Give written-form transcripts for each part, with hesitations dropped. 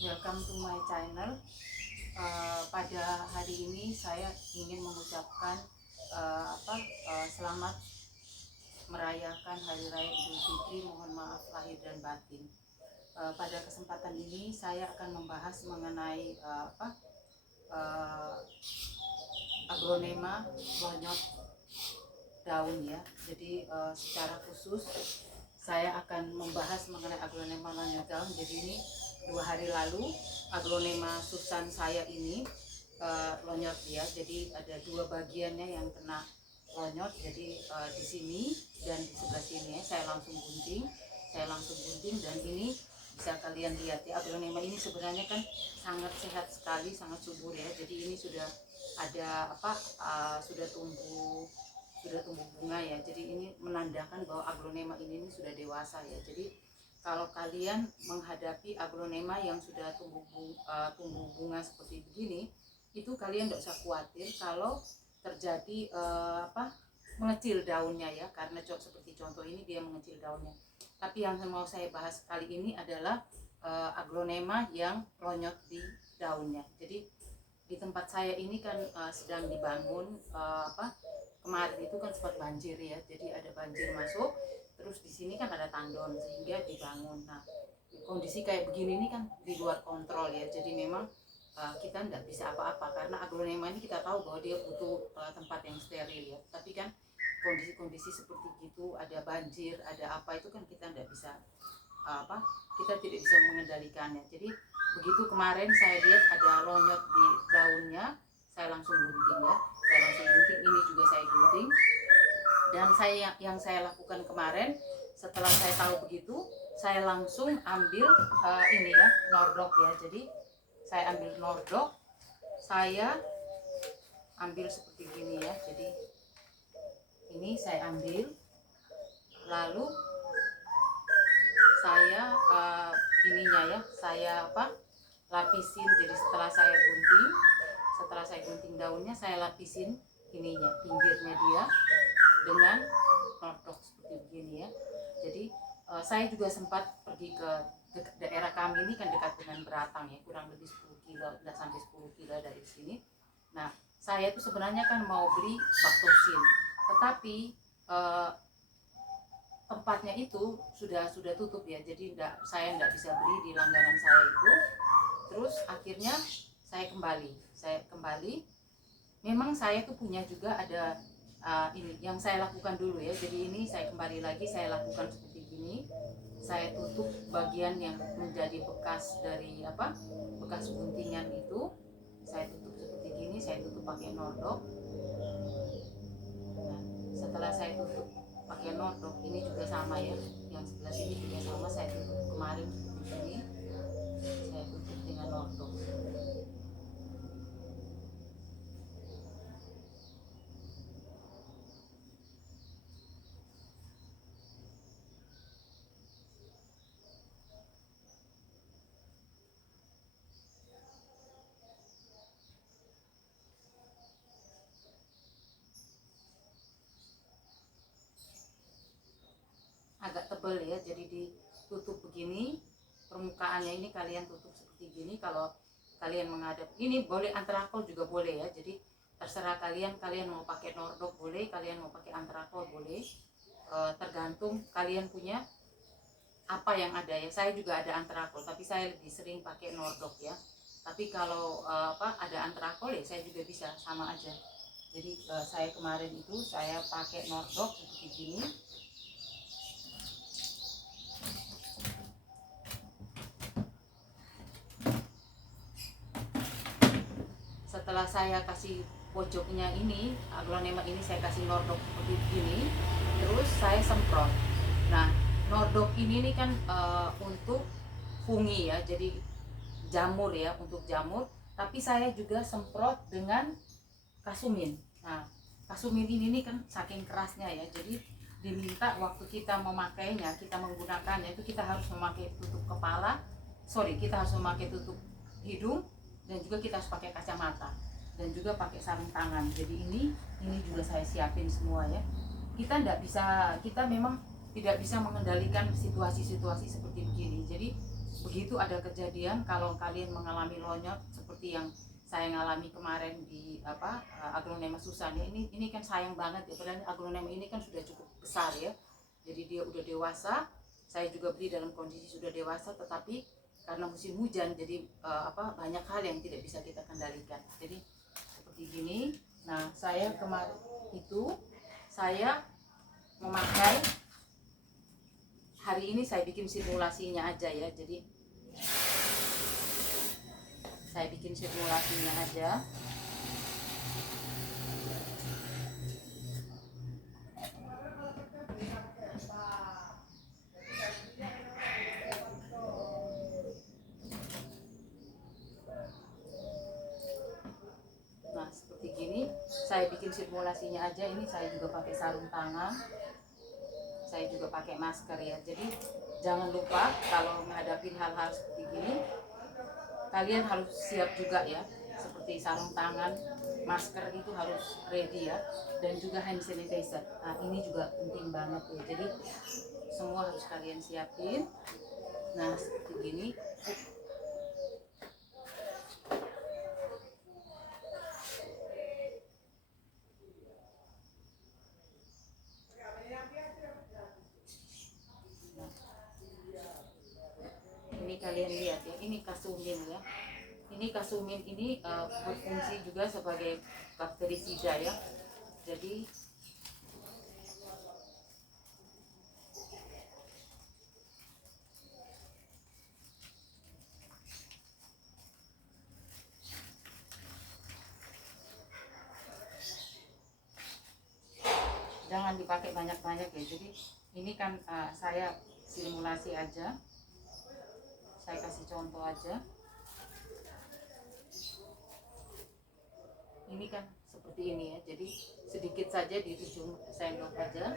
Welcome to my channel. Pada hari ini saya ingin mengucapkan selamat merayakan Hari Raya Idul Fitri. Mohon maaf lahir dan batin. Pada kesempatan ini saya akan membahas mengenai aglonema lonyot daun ya. Jadi secara khusus saya akan membahas mengenai aglonema lonyot daun. Jadi ini 2 hari lalu aglonema susan saya ini lonyot ya. Jadi ada 2 bagiannya yang kena lonyot. Jadi di sini dan di sebelah sini ya, saya langsung gunting dan ini bisa kalian lihat ya, aglonema ini sebenarnya kan sangat sehat sekali, sangat subur ya. Jadi ini sudah ada sudah tumbuh bunga ya. Jadi ini menandakan bahwa aglonema ini sudah dewasa ya. Jadi kalau kalian menghadapi aglonema yang sudah tumbuh bunga seperti begini, itu kalian tidak usah khawatir kalau terjadi mengecil daunnya ya, karena seperti contoh ini dia mengecil daunnya. Tapi yang mau saya bahas kali ini adalah aglonema yang lonyot di daunnya. Jadi di tempat saya ini kan sedang dibangun kemarin itu kan sempat banjir ya, jadi ada banjir masuk, terus di sini kan ada tandon sehingga dibangun. Nah, kondisi kayak begini ini kan di luar kontrol ya, jadi memang kita tidak bisa apa-apa karena aglonema ini kita tahu bahwa dia butuh tempat yang steril ya. Tapi kan kondisi-kondisi seperti itu, ada banjir, ada apa, itu kan kita tidak bisa kita tidak bisa mengendalikannya. Jadi begitu kemarin saya lihat ada lonyot di daunnya, saya langsung gunting ya. Ini juga saya gunting. Dan yang saya lakukan kemarin setelah saya tahu begitu, saya langsung ambil ini ya, nordok ya. Jadi saya ambil nordok, saya ambil seperti gini ya. Jadi ini saya ambil, lalu saya ininya ya, saya lapisin. Jadi setelah saya gunting daunnya, saya lapisin ininya, pinggirnya dia dengan nordok seperti begini ya. Jadi saya juga sempat pergi ke daerah kami ini kan dekat dengan Beratang ya, kurang lebih 10 kilo, tidak sampai 10 kilo dari sini. Nah, saya itu sebenarnya kan mau beli Bactosin, tetapi tempatnya itu sudah tutup ya. Jadi saya tidak bisa beli di langganan saya itu. Terus akhirnya saya kembali. Memang saya tuh punya juga ada ini yang saya lakukan dulu ya. Jadi ini saya kembali lagi, saya lakukan seperti gini. Saya tutup bagian yang menjadi bekas dari bekas guntingan itu. Saya tutup seperti gini, saya tutup pakai nordok. Nah, setelah saya tutup pakai nordok, ini juga sama ya. Yang sebelah sini juga sama, saya tutup kemarin seperti ini. Saya tutup dengan nordok. Agak tebal ya, jadi ditutup begini, permukaannya ini kalian tutup seperti gini. Kalau kalian menghadap ini, boleh antrakol juga boleh ya. Jadi terserah kalian mau pakai nordok boleh, kalian mau pakai antrakol boleh, tergantung kalian punya apa yang ada ya. Saya juga ada antrakol, tapi saya lebih sering pakai nordok ya. Tapi kalau ada antrakol ya saya juga bisa, sama aja. Jadi saya kemarin itu saya pakai nordok seperti gini. Setelah saya kasih pojoknya ini, aglonema ini saya kasih nordok seperti ini, terus saya semprot. Nah, nordok ini nih kan untuk fungi ya, jadi jamur ya, untuk jamur. Tapi saya juga semprot dengan kasumin. Nah, kasumin ini nih kan saking kerasnya ya, jadi diminta waktu kita memakainya, kita menggunakannya itu kita harus memakai tutup kepala, kita harus memakai tutup hidung, dan juga kita harus pakai kacamata dan juga pakai sarung tangan. Jadi ini juga saya siapin semua ya. Kita memang tidak bisa mengendalikan situasi-situasi seperti begini. Jadi begitu ada kejadian, kalau kalian mengalami lonyot seperti yang saya ngalami kemarin di Aglonema Susana, ini kan sayang banget ya, padahal Aglonema ini kan sudah cukup besar ya, jadi dia udah dewasa, saya juga beli dalam kondisi sudah dewasa, tetapi karena musim hujan jadi banyak hal yang tidak bisa kita kendalikan, jadi seperti gini. Nah, saya kemarin itu saya memakai, hari ini saya bikin simulasinya aja ya, jadi saya bikin simulasinya aja. Nah, seperti gini, saya bikin simulasinya aja. Ini saya juga pakai sarung tangan, saya juga pakai masker ya. Jadi jangan lupa kalau menghadapi hal-hal seperti gini, kalian harus siap juga ya, seperti sarung tangan, masker itu harus ready ya, dan juga hand sanitizer. Nah, ini juga penting banget ya, jadi semua harus kalian siapin. Nah, seperti gini. Ini kalian lihat ya, ini Kasumine ya. Ini Kasumine ini berfungsi juga sebagai bakterisida ya. Jadi jangan dipakai banyak-banyak ya. Jadi ini kan saya simulasi aja. Saya kasih contoh aja. Ini kan seperti ini ya. Jadi sedikit saja di ujung sendok aja.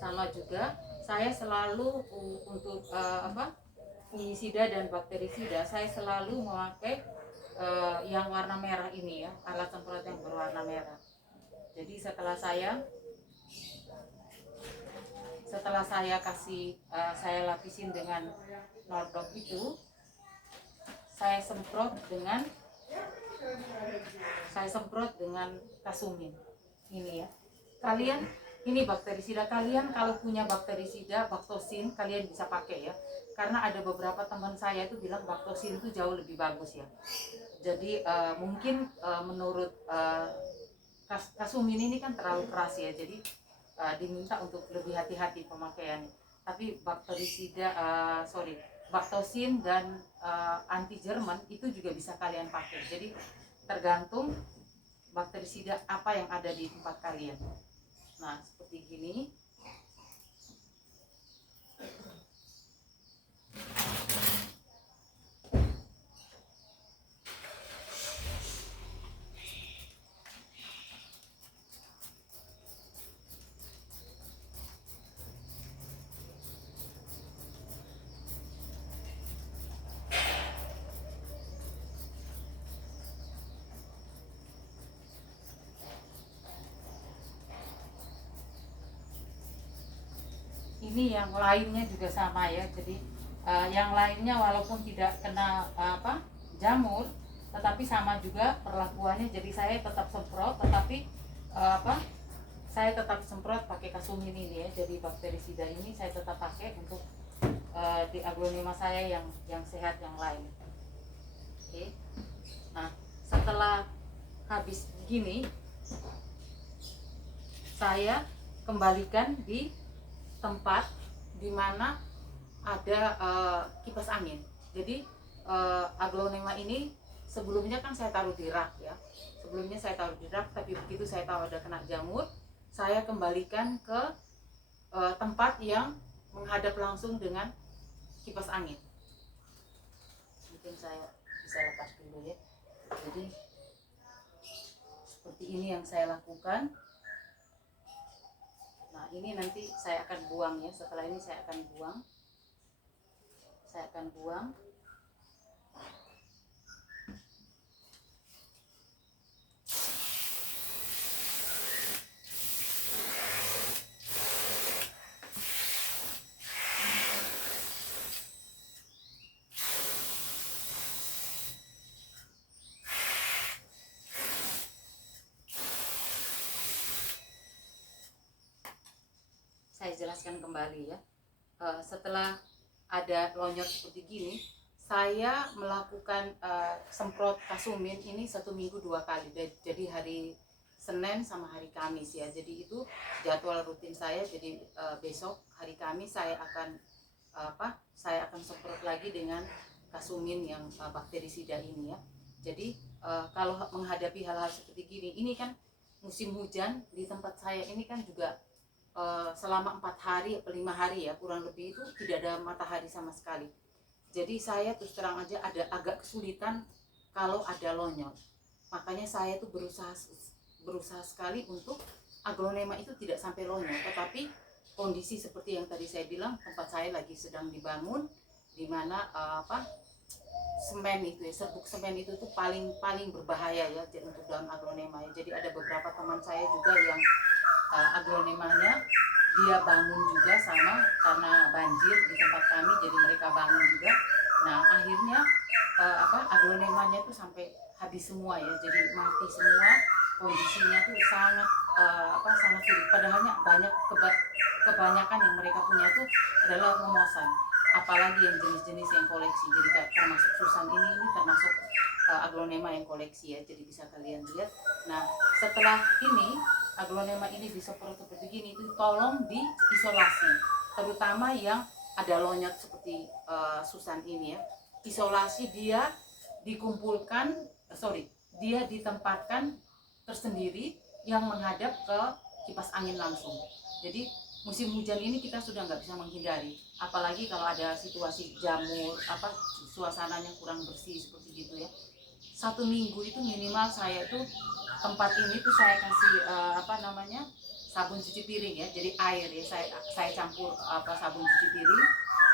Sama juga saya selalu untuk fungisida dan bakterisida, saya selalu memakai yang warna merah ini ya, alat semprot yang berwarna merah. Jadi setelah saya kasih saya lapisin dengan Nordok itu, saya semprot dengan Kasumine ini ya. Kalian ini bakterisida, kalian kalau punya bakterisida Bactosin kalian bisa pakai ya, karena ada beberapa teman saya itu bilang Bactosin itu jauh lebih bagus ya. Jadi mungkin menurut Kasumine ini kan terlalu keras ya, jadi diminta untuk lebih hati-hati pemakaiannya. Tapi Bactosin dan anti Jerman itu juga bisa kalian pakai. Jadi tergantung bakterisida apa yang ada di tempat kalian. Nah, seperti gini. Ini yang lainnya juga sama ya, jadi yang lainnya walaupun tidak kena jamur, tetapi sama juga perlakuannya. Jadi saya tetap semprot, tetapi saya tetap semprot pakai Kasumine ini ya. Jadi bakterisida ini saya tetap pakai untuk di Aglonema saya yang sehat yang lain. Oke. Nah, setelah habis gini, saya kembalikan di tempat di mana ada kipas angin. Jadi Aglonema ini sebelumnya kan saya taruh di rak ya. Sebelumnya saya taruh di rak, tapi begitu saya tahu ada kena jamur, saya kembalikan ke tempat yang menghadap langsung dengan kipas angin. Mungkin saya bisa lepas dulu ya. Jadi seperti ini yang saya lakukan. Nah, ini nanti saya akan buang ya. Setelah ini saya akan buang. jelaskan kembali ya. Setelah ada lonyot seperti gini, saya melakukan semprot kasumin ini 1 minggu 2 kali. Jadi hari Senin sama hari Kamis ya. Jadi itu jadwal rutin saya. Jadi besok hari Kamis saya akan saya akan semprot lagi dengan kasumin yang bakterisida ini ya. Jadi kalau menghadapi hal-hal seperti gini, ini kan musim hujan di tempat saya ini kan juga selama 4 hari atau 5 hari ya kurang lebih itu tidak ada matahari sama sekali. Jadi saya terus terang aja agak kesulitan kalau ada lonyot. Makanya saya tuh berusaha sekali untuk aglonema itu tidak sampai lonyot. Tetapi kondisi seperti yang tadi saya bilang, tempat saya lagi sedang dibangun, di mana semen itu ya, serbuk semen itu tuh paling berbahaya ya untuk dalam aglonema ya. Jadi ada beberapa teman saya juga yang aglonemanya dia bangun juga sama karena banjir di tempat kami, jadi mereka bangun juga. Nah akhirnya aglonemanya tuh sampai habis semua ya, jadi mati semua, kondisinya tuh sangat sangat sulit. Padahalnya kebanyakan yang mereka punya tuh adalah remosan, apalagi yang jenis-jenis yang koleksi. Jadi termasuk Susan ini termasuk aglonema yang koleksi ya, jadi bisa kalian lihat. Nah setelah ini aglonema ini disemprot seperti gini, itu tolong diisolasi, terutama yang ada lonyot seperti Susan ini ya. Isolasi, dia ditempatkan tersendiri yang menghadap ke kipas angin langsung. Jadi musim hujan ini kita sudah nggak bisa menghindari, apalagi kalau ada situasi jamur, suasananya kurang bersih seperti gitu ya. 1 minggu itu minimal saya itu tempat ini tuh saya kasih sabun cuci piring ya, jadi air ya, saya campur sabun cuci piring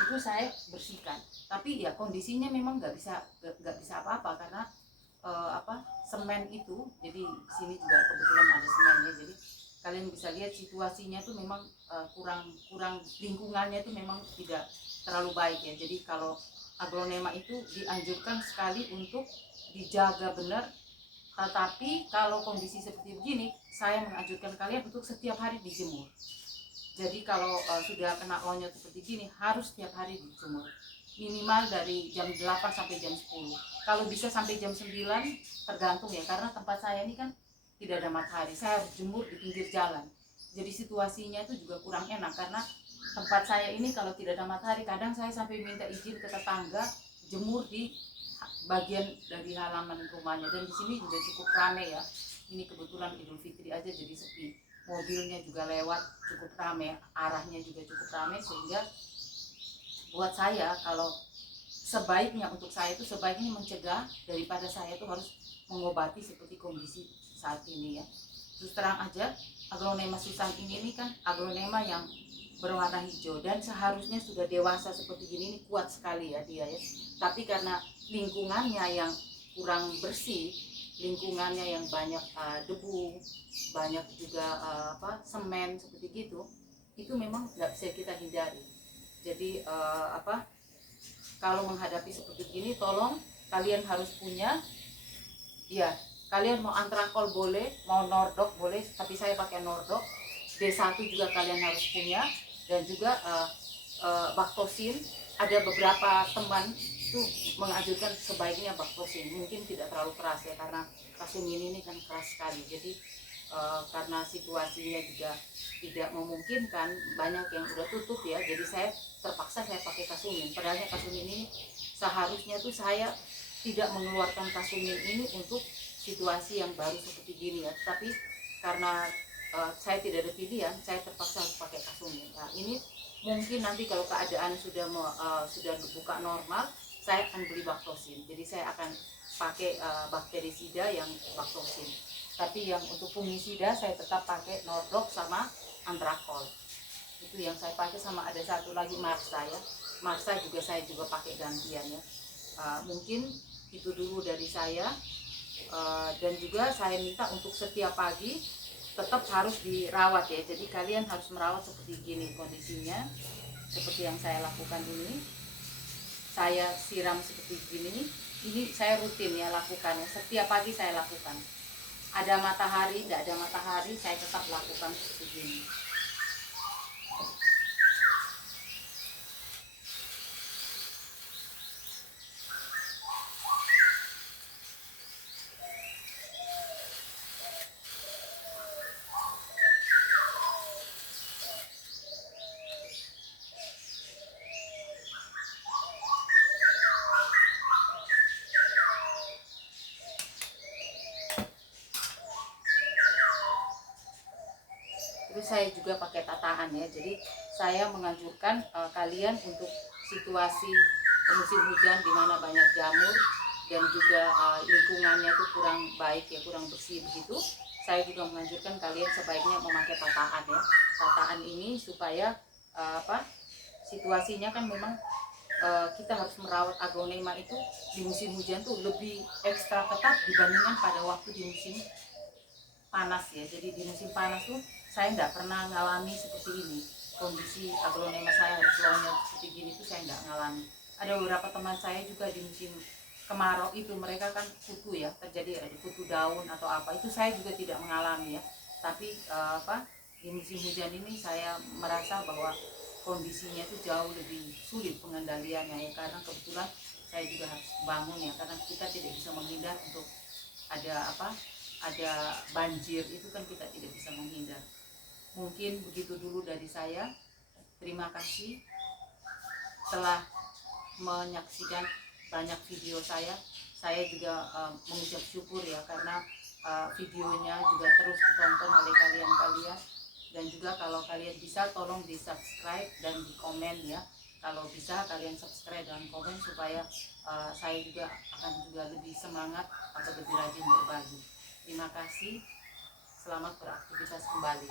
itu saya bersihkan. Tapi ya kondisinya memang nggak bisa apa-apa karena semen itu. Jadi sini juga kebetulan ada semen ya, jadi kalian bisa lihat situasinya tuh memang kurang lingkungannya itu memang tidak terlalu baik ya. Jadi kalau aglonema itu dianjurkan sekali untuk dijaga benar. Tetapi kalau kondisi seperti begini, saya menganjurkan kalian untuk setiap hari dijemur. Jadi kalau sudah kena lonyot seperti gini, harus setiap hari dijemur. Minimal dari jam 8 sampai jam 10. Kalau bisa sampai jam 9, tergantung ya. Karena tempat saya ini kan tidak ada matahari. Saya harus jemur di pinggir jalan. Jadi situasinya itu juga kurang enak. Karena tempat saya ini kalau tidak ada matahari, kadang saya sampai minta izin ke tetangga jemur di bagian dari halaman rumahnya. Dan di sini juga cukup ramai ya. Ini kebetulan Idul Fitri aja jadi sepi. Mobilnya juga lewat cukup ramai, arahnya juga cukup ramai, sehingga buat saya kalau sebaiknya untuk saya itu sebaiknya mencegah daripada saya itu harus mengobati seperti kondisi saat ini ya. Terus terang aja, aglonema Susan ini kan aglonema yang berwarna hijau dan seharusnya sudah dewasa seperti gini, ini kuat sekali ya dia ya. Tapi karena lingkungannya yang kurang bersih, lingkungannya yang banyak debu, banyak juga semen seperti gitu, itu memang nggak bisa kita hindari. Jadi kalau menghadapi seperti ini, tolong kalian harus punya ya. Kalian mau antrakol boleh, mau nordok boleh, tapi saya pakai nordok. B1 juga kalian harus punya, dan juga baktosin. Ada beberapa teman itu menganjurkan sebaiknya baktosin, mungkin tidak terlalu keras ya, karena kasumin ini kan keras sekali. Jadi karena situasinya juga tidak memungkinkan, banyak yang udah tutup ya, jadi saya terpaksa saya pakai kasumin. Padahal kasumin ini seharusnya tuh saya tidak mengeluarkan kasumin ini untuk situasi yang baru seperti gini ya, tapi karena saya tidak ada pilihan, saya terpaksa harus pakai kasumin. Nah ini mungkin nanti kalau keadaan sudah buka normal, saya akan beli baktosin. Jadi saya akan pakai bakterisida yang baktosin. Tapi yang untuk fungisida saya tetap pakai nordok sama antrakol. Itu yang saya pakai, sama ada satu lagi Marsa ya. Marsa juga saya pakai gantian ya. Mungkin itu dulu dari saya. Dan juga saya minta untuk setiap pagi tetap harus dirawat ya. Jadi kalian harus merawat seperti gini kondisinya, seperti yang saya lakukan ini. Saya siram seperti gini. Ini saya rutin ya lakukan ya. Setiap pagi saya lakukan. Ada matahari, tidak ada matahari, saya tetap lakukan seperti ini. saya juga pakai tataan ya. Jadi saya menganjurkan kalian untuk situasi musim hujan di mana banyak jamur dan juga lingkungannya itu kurang baik ya, kurang bersih begitu. Saya juga menganjurkan kalian sebaiknya memakai tataan ya. Tataan ini supaya situasinya kan memang kita harus merawat aglonema itu di musim hujan tuh lebih ekstra ketat dibandingkan pada waktu di musim panas ya. Jadi di musim panas tuh saya nggak pernah ngalami seperti ini, kondisi aglonema saya harus lonyot seperti gini tuh saya nggak ngalami. Ada beberapa teman saya juga di musim kemarau itu mereka kan kutu ya, terjadi ada kutu daun atau apa, itu saya juga tidak mengalami ya. Tapi di musim hujan ini saya merasa bahwa kondisinya itu jauh lebih sulit pengendaliannya ya, karena kebetulan saya juga harus bangun ya, karena kita tidak bisa menghindar untuk ada banjir, itu kan kita tidak bisa menghindar. Mungkin begitu dulu dari saya. Terima kasih telah menyaksikan banyak video saya. Saya juga mengucap syukur ya, karena videonya juga terus ditonton oleh kalian-kalian. Dan juga kalau kalian bisa tolong di subscribe dan di komen ya. Kalau bisa kalian subscribe dan komen supaya saya juga akan juga lebih semangat atau lebih rajin berbagi. Terima kasih. Selamat beraktivitas kembali.